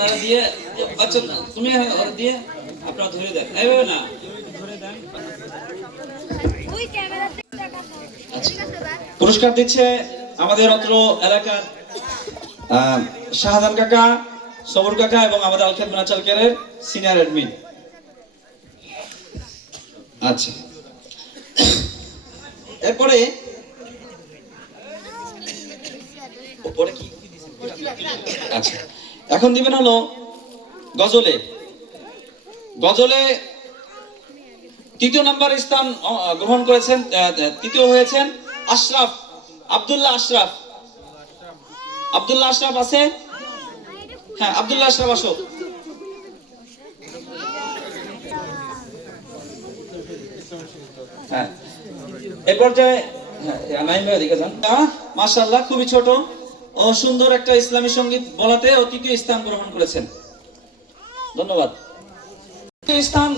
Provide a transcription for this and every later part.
ওনারা দিয়ে আচ্ছা তুমি ওরা দিয়ে আপনারা ধরে দেন এইভাবে না ধরে দেন। আচ্ছা পুরস্কার দিচ্ছে আমাদের অত্র এলাকার শাহজাহান কাকা, সবুর কাকা এবং আমাদের আলখাদ মিনাচাল কেয়ারের সিনিয়র অ্যাডমিন। আচ্ছা এরপরে কি আচ্ছা এখন দিবেন হলো গজলে। গজলে তৃতীয় নাম্বার স্থান গ্রহণ করেছেন, তৃতীয় হয়েছেন আশরাফ, আব্দুল্লাহ আশরাফ। আব্দুল্লাহ আশরাফ আছে? হ্যাঁ আব্দুল্লাহ আশরাফ আসো। হ্যাঁ এই পর্যায়ে মাশাআল্লাহ খুবই ছোট ও সুন্দর একটা ইসলামী সঙ্গীত বলাতে তৃতীয় স্থান গ্রহণ করেছেন। ধন্যবাদ। তৃতীয় স্থান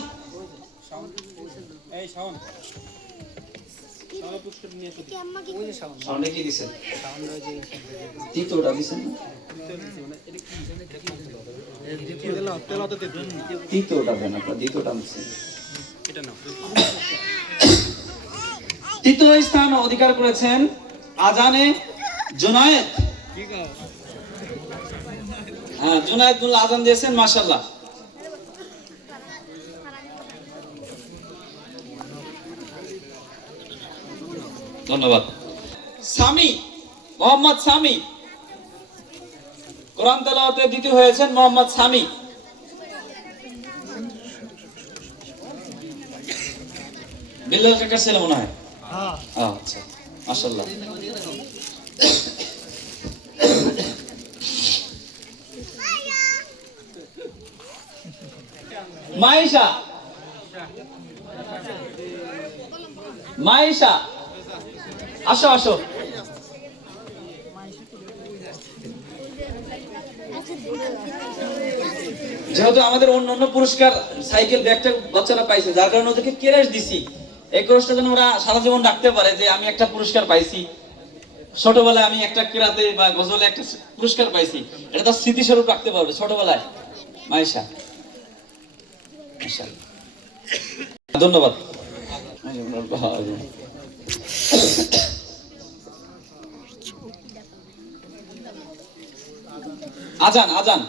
তৃতীয় স্থান অধিকার করেছেন আজানে জুনায়েদ। হ্যাঁ জুনায়েদ মুল্লা আজান দিয়েছেন মাশাআল্লাহ। ধন্যবাদ। সামি, মোহাম্মদ সামি কোরআন তেলাওয়াতে দ্বিতীয় হয়েছেন মোহাম্মদ সামি। বিল্লাল কাকার ছেলে মনে হয়। আচ্ছা মাশাআল্লাহ। মাইশা, মাইশা আসো আসো। যেহেতু আমাদের অন্যান্য পুরস্কার সাইকেল ব্যাগটা বাচ্চারা পাইছে, যার কারণে ওদেরকে ক্রেশ দিছি। এই ক্রেশটা যেন ওরা সারা জীবন রাখতে পারে যে আমি একটা পুরস্কার পাইছি, ছোটবেলায় আমি একটা কেরাতে বা গজলে একটা পুরস্কার পাইছি, এটা তো স্মৃতিস্বরূপ রাখতে পারবে ছোটবেলায়। মাইশা ধন্যবাদ। আজান আজান